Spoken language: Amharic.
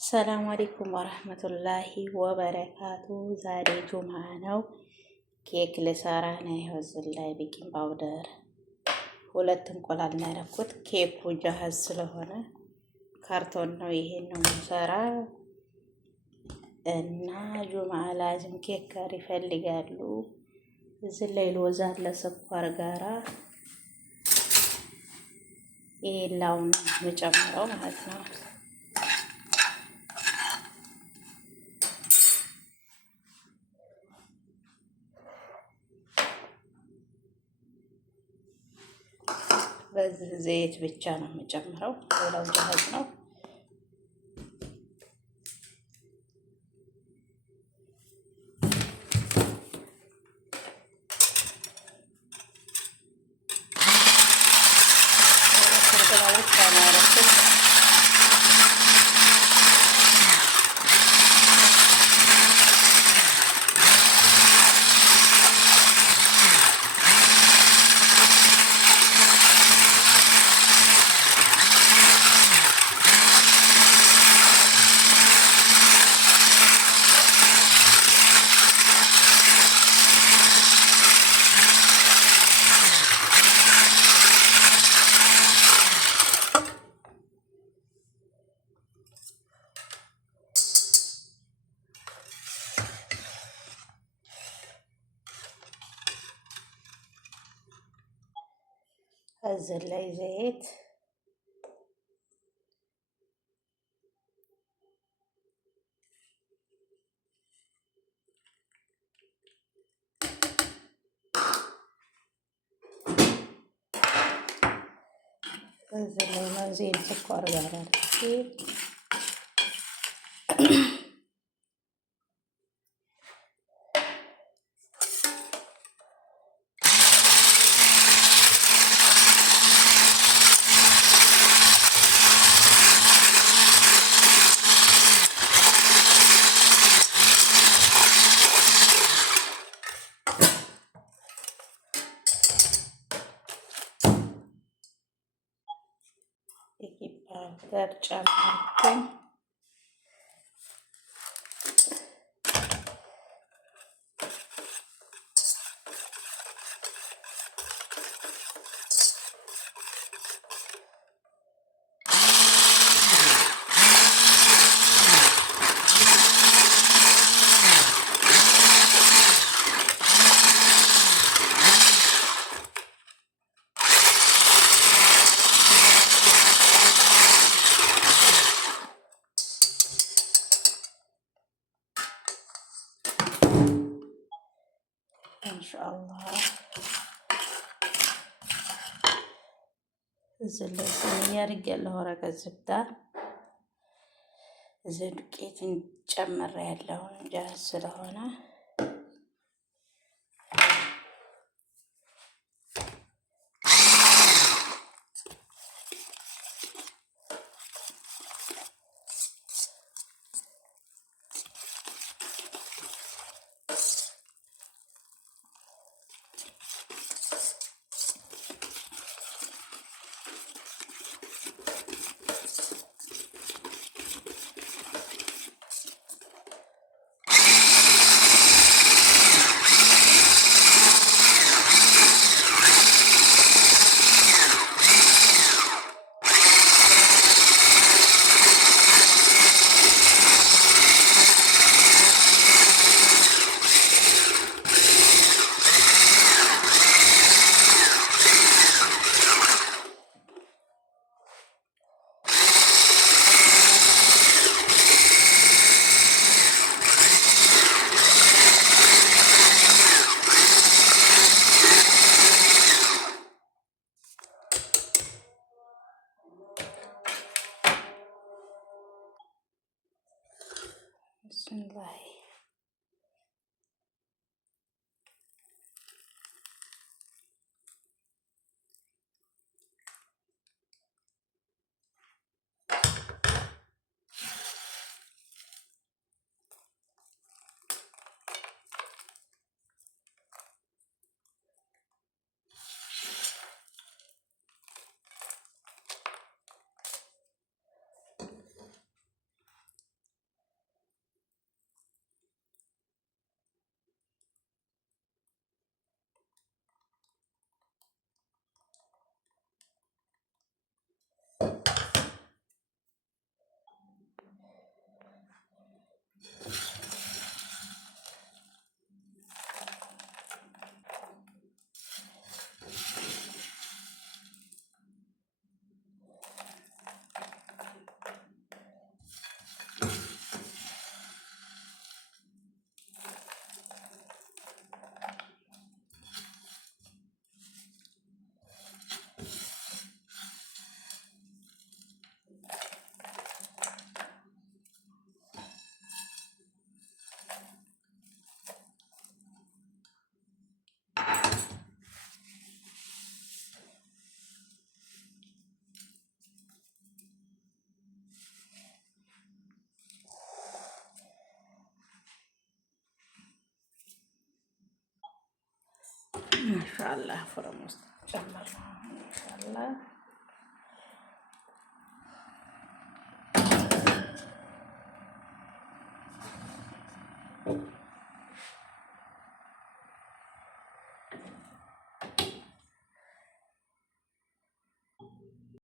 ሰላም አለይኩም ወራህመቱላሂ ወበረካቱ። ዛሬ ጁምዓ ነው። ኬክ ልሰራ ነው። ይኸው እዚህ ላይ ቤኪንግ ፓውደር 2 እንቁላል ነው ያደረኩት። ኬኩ ጃሃዝ ስለሆነ ካርቶን ነው። ይሄን ነው የምሰራ እና ጁምዓ ላዝም ኬክ ጋር ይፈልጋሉ። እዚህ ላይ ሎዝ አለ ስኳር ጋራ ይሄን ላውን የምጨምረው ማለት ነው። በዚህ ዘይት ብቻ ነው የምጨምረው። ሌላው ጃሃዝ ነው። እዚህ ላይ ዘይት እዚህ ላይ ነው ዘይት ስኳር ጋር ቤኪንግ ፓውደር ጨመርኩኝ። ኢንሻአላህ እዚህ ላይ ስንያ አድርጌያለሁ። ወረቀት ዝብዳ እዚህ ዱቄትን ጨምሬያለሁ ጃሃዝ ስለሆነ bismillah ማሻአላህ ፍረም ውስጥ ጨመር ነው። ማሻአላህ